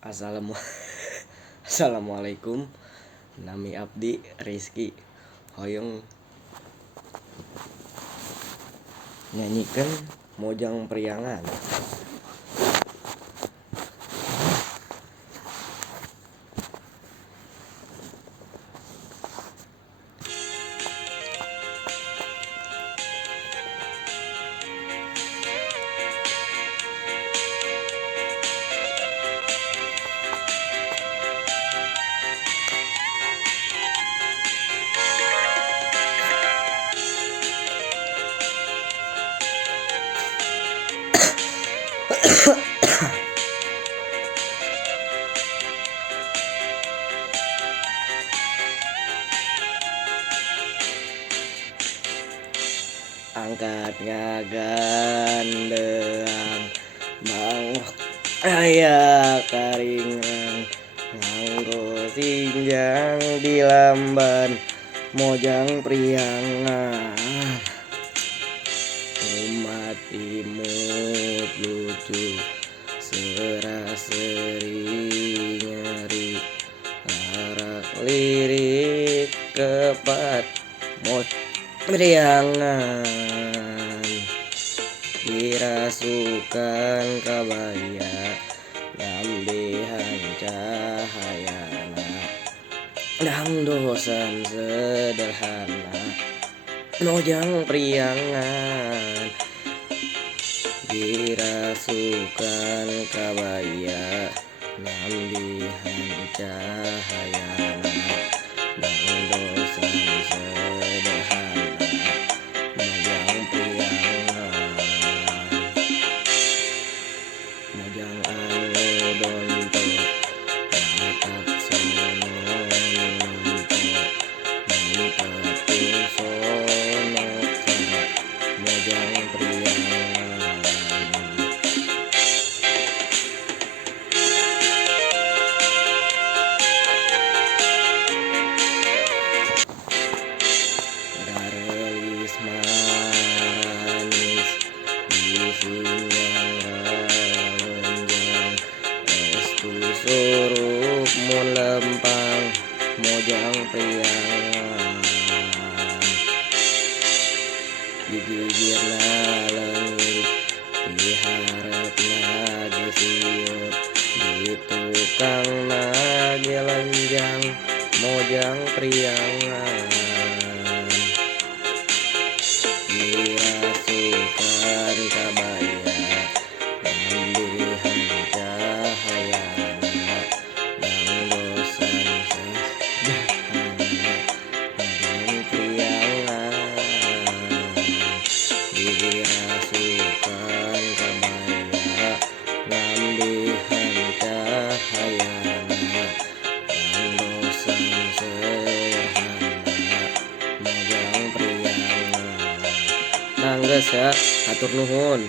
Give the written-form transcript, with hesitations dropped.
Assalamualaikum. Nami abdi Rizky hoyong nyanyikan Mojang Priangan. Angkat ngagandeang mangok aya karingan nganggo sinjang di lamban Mojang Priangan. Umat imut lucu seraseri nyeri larak lirik kepat Priangan dirasukan kabaya lambehan cahayana dangdosan sederhana Mojang Priangan dirasukan kabaya lambehan cahayana dangdosan sederhana Mojang Priangan. Mojang anu donto matak sono nonto mantepin sono ka Mojang Priangan. Darelis manis disinjang ralenjang estu surup mun lempang Mojang Priangan. Digigirna leungit diharapna gesieup ditukangna ge lenjang Mojang Priangan. Dirasukan kabaya lambehan cahayana dangdosan sederhana Mojang Priangan. Dirasukan kabaya lambehan cahayana dangdosan sederhana Mojang Priangan. Nanggeus ya, hatur nuhun.